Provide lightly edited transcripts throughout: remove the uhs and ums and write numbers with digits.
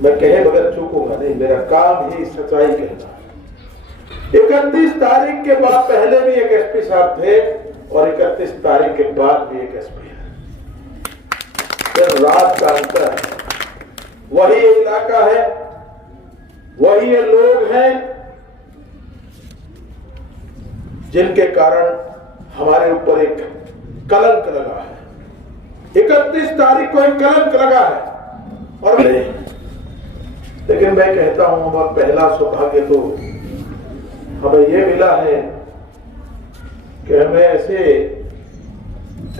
मैं कहे बगैर चूकूंगा नहीं, मेरा काम ही सच्चाई कहना। 31 तारीख के बाद पहले भी एक एसपी साहब थे और 31 तारीख के बाद भी एक एसपी है। फिर रात का अंतर है, वही ये इलाका है, वही ये लोग हैं जिनके कारण हमारे ऊपर एक कलंक लगा है। 31 तारीख को एक कलंक लगा है और लेकिन मैं कहता हूं हमारा पहला सौभाग्य तो हमें यह मिला है कि हमें ऐसे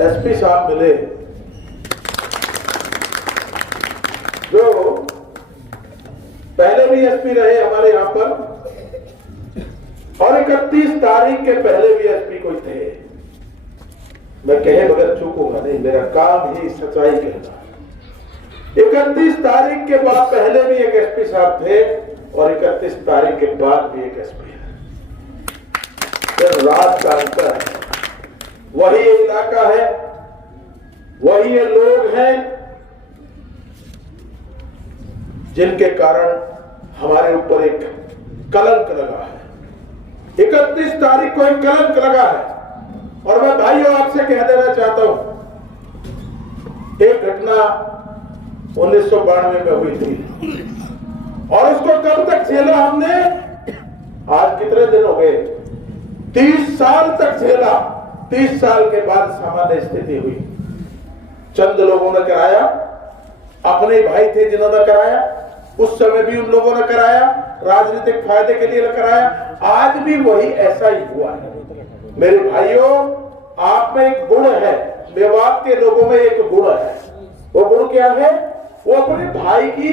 एसपी साहब मिले जो पहले भी एसपी रहे हमारे यहां पर और 31 तारीख के पहले भी एसपी कोई थे। मैं कहे बगैर चूकूंगा नहीं, मेरा काम ही सच्चाई कहना। 31 तारीख के बाद पहले भी एक एसपी साहब थे और 31 तारीख के बाद भी एक एसपी है। फिर रात का अंतर है, वही ये इलाका है, वही ये लोग हैं जिनके कारण हमारे ऊपर एक कलंक लगा है। 31 तारीख को एक कलंक लगा है और मैं भाइयों आपसे कह देना चाहता हूं, एक घटना 1992 में हुई थी और उसको कब तक झेला हमने, आज कितने दिन हो गए, 30 साल तक झेला। 30 साल के बाद सामान्य स्थिति हुई। चंद लोगों ने कराया, अपने भाई थे जिन्होंने कराया, उस समय भी उन लोगों ने कराया, राजनीतिक फायदे के लिए कराया, आज भी वही ऐसा ही हुआ है। मेरे भाइयों, आप में एक गुण है, मेवात के लोगों में एक गुण है। वो गुण क्या है? वो अपने भाई की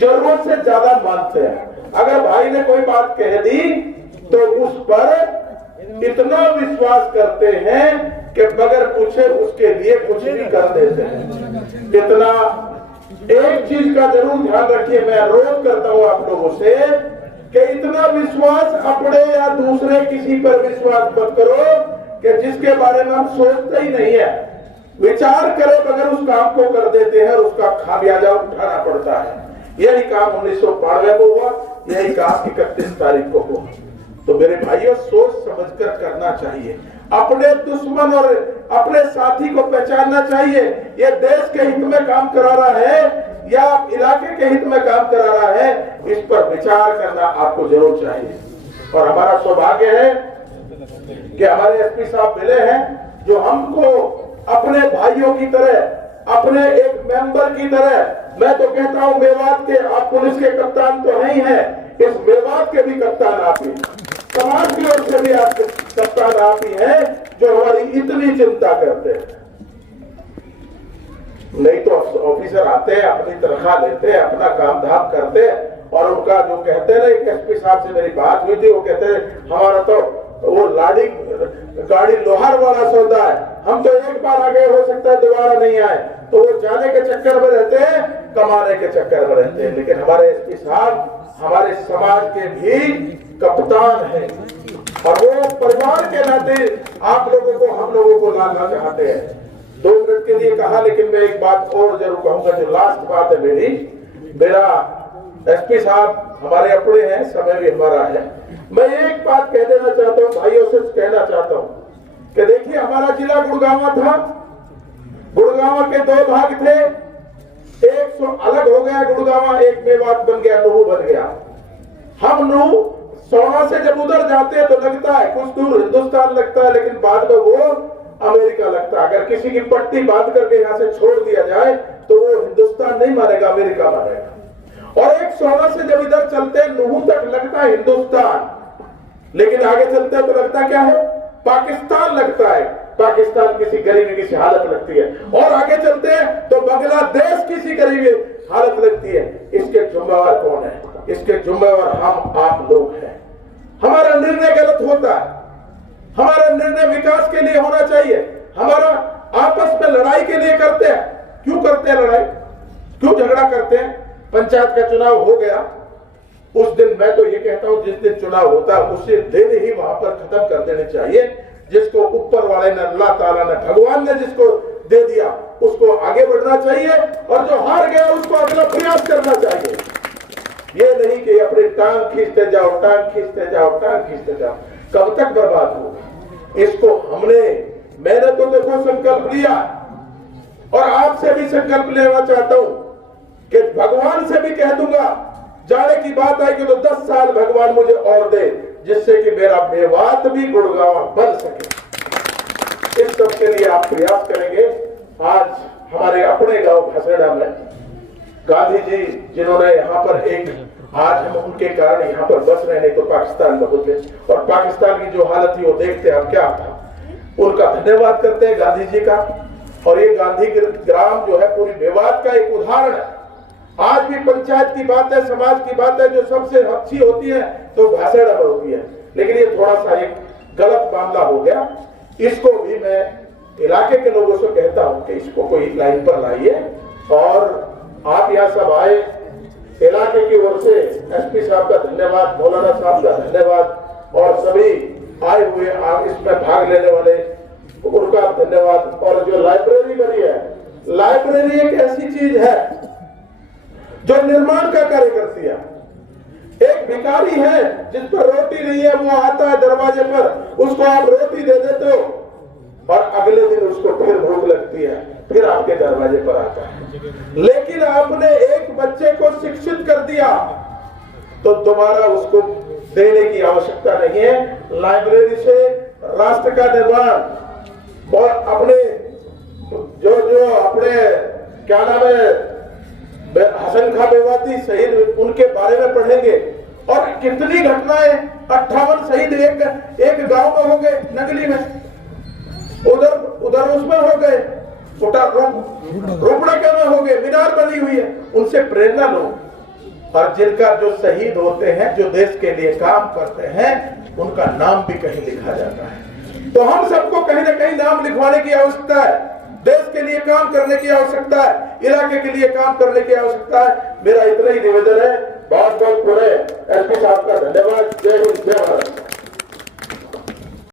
जरूरत से ज्यादा मानते हैं। अगर भाई ने कोई बात कह दी तो उस पर इतना विश्वास करते हैं कि बगैर पूछे उसके लिए कुछ भी कर देते हैं। इतना एक चीज का जरूर ध्यान रखिए, मैं रोज करता हूं आप लोगों से कि इतना विश्वास अपने या दूसरे किसी पर विश्वास मत करो कि जिसके बारे में हम सोचते ही नहीं है। विचार करे बगैर उस काम को कर देते हैं और उसका खामियाजा उठाना पड़ता है। यही काम 1992 में हुआ, यही काम 31 तारीख को हुआ। तो मेरे भाइयों, सोच समझकर करना चाहिए। अपने दुश्मन और अपने साथी को पहचानना चाहिए। ये देश के हित में काम करा रहा है या इलाके के हित में काम करा रहा है, इस पर विचार करना आपको जरूर चाहिए। और हमारा सौभाग्य है कि हमारे एसपी साहब मिले हैं जो हमको अपने भाइयों की तरह, अपने एक मेंबर की तरह, मैं तो कहता हूं मेवात के, आप पुलिस के कप्तान तो नहीं है, इस मेवात के भी कप्तान आप ही, समाज की ओर से भी आप कप्तान आप ही हैं जो हमारी इतनी चिंता करते हैं। नहीं तो ऑफिसर आते हैं, अपनी तनख्वाह लेते हैं, अपना काम धाम करते हैं और उनका जो कहते हैं ना, एक एसपी साहब से मेरी बात हुई थी, वो कहते हैं हमारा तो वो लाड़ी गाड़ी लोहार वाला सौदा है, हम तो एक बार आगे हो सकता है दोबारा नहीं आए। तो वो जाने के चक्कर में रहते हैं, कमाने के चक्कर में रहते हैं। लेकिन हमारे एसपी साहब हमारे समाज के भी कप्तान है और वो परिवार के नाते आप लोगों को, हम लोगों को लाना चाहते हैं। 2 मिनट के लिए कहा, लेकिन मैं एक बात और जरूर कहूंगा, जो लास्ट बात है मेरा एसपी साहब हमारे अपने हैं, समय भी हमारा है। मैं एक बात कह देना चाहता हूं, भाइयों से कहना चाहता हूं कि देखिए, हमारा जिला गुड़गांव था, गुड़गांव के 2 भाग थे, एक अलग हो गया गुड़गांव, एक मेवात बन गया, नूहू बन गया। हम नूहू सोना से जब उधर जाते हैं तो लगता है कुछ दूर हिंदुस्तान लगता है, लेकिन बाद में वो अमेरिका लगता है। अगर किसी की पट्टी बांध करके यहाँ से छोड़ दिया जाए तो वो हिंदुस्तान नहीं मानेगा, अमेरिका मानेगा। और एक सोना से जब इधर चलते हैं नूहू तक लगता है हिंदुस्तान, लेकिन आगे चलते हैं तो लगता क्या है? पाकिस्तान लगता है। पाकिस्तान किसी गरीबी की हालत लगती है और आगे चलते हैं तो बांग्लादेश किसी गरीबी हालत लगती है। इसके जिम्मेवार कौन है? इसके जिम्मेवार हम आप लोग हैं। हमारा निर्णय गलत होता है, हमारा निर्णय विकास के लिए होना चाहिए। हमारा आपस में लड़ाई के लिए करते हैं। क्यों करते हैं लड़ाई? क्यों झगड़ा करते हैं? पंचायत का चुनाव हो गया, उस दिन मैं तो ये कहता हूं जिस दिन चुनाव होता है उसी दिन ही वहां पर खत्म कर देने चाहिए। जिसको ऊपर वाले ने, अल्लाह ताला ने, भगवान ने जिसको दे दिया, उसको आगे बढ़ना चाहिए और जो हार गया उसको अगला प्रयास करना चाहिए। ये नहीं कि अपनी टांग खींचते जाओ, टांग खींचते जाओ, टांग खींचते जाओ, कब तक बर्बाद होगा। इसको मैंने तो देखो संकल्प लिया और आपसे भी संकल्प लेना चाहता हूं कि भगवान से भी कह दूंगा, जाने की बात आएगी तो 10 साल भगवान मुझे और दे, जिससे कि मेरा मेवात भी गुड़गांव बन सके। इस सब के लिए आप प्रयास करेंगे। आज हमारे अपने गांव भसेड़ा में गांधी जी जिन्होंने यहाँ पर आज हम उनके कारण यहाँ पर बस रहे, नहीं तो पाकिस्तान में होते और पाकिस्तान की जो हालत थी वो देखते हम क्या था। उनका धन्यवाद करते हैं गांधी जी का। और ये गांधी ग्राम जो है पूरी मेवात का एक उदाहरण है। आज भी पंचायत की बात है, समाज की बात है, जो सबसे अच्छी होती है तो भाषण में होती है, लेकिन ये थोड़ा सा एक गलत मामला हो गया। इसको भी मैं इलाके के लोगों से कहता हूं कि इसको कोई लाइन पर लाइए। और आप यहाँ सब आए, इलाके की ओर से एसपी साहब का धन्यवाद, मौलाना साहब का धन्यवाद और सभी आए हुए आप इसमें भाग लेने वाले उनका धन्यवाद। और जो लाइब्रेरी बनी है, लाइब्रेरी एक ऐसी चीज है जो निर्माण का कार्य करती है। एक भिखारी है जिस पर रोटी नहीं है, वो आता है दरवाजे पर, उसको आप रोटी दे देते हो और अगले दिन उसको फिर भूख लगती है, फिर आपके दरवाजे पर आता है। लेकिन आपने एक बच्चे को शिक्षित कर दिया तो दोबारा उसको देने की आवश्यकता नहीं है। लाइब्रेरी से राष्ट्र का निर्माण और अपने जो अपने क्या नाम है हसन खां मेवाती शहीद, उनके बारे में पढ़ेंगे और कितनी घटनाएं, 58 शहीद एक गांव में हो गए, नगली में, उधर उसमें हो गए, रोपड़ा में हो गए, मीनार बनी हुई है। उनसे प्रेरणा लो। और जिनका जो शहीद होते हैं, जो देश के लिए काम करते हैं, उनका नाम भी कहीं लिखा जाता है। तो हम सबको कहीं ना कहीं नाम लिखवाने की आवश्यकता है। देश के लिए काम करने की आवश्यकता है, इलाके के लिए काम करने की आवश्यकता है। मेरा इतना ही निवेदन है। बहुत बहुत पूरे एसपी साहब का धन्यवाद।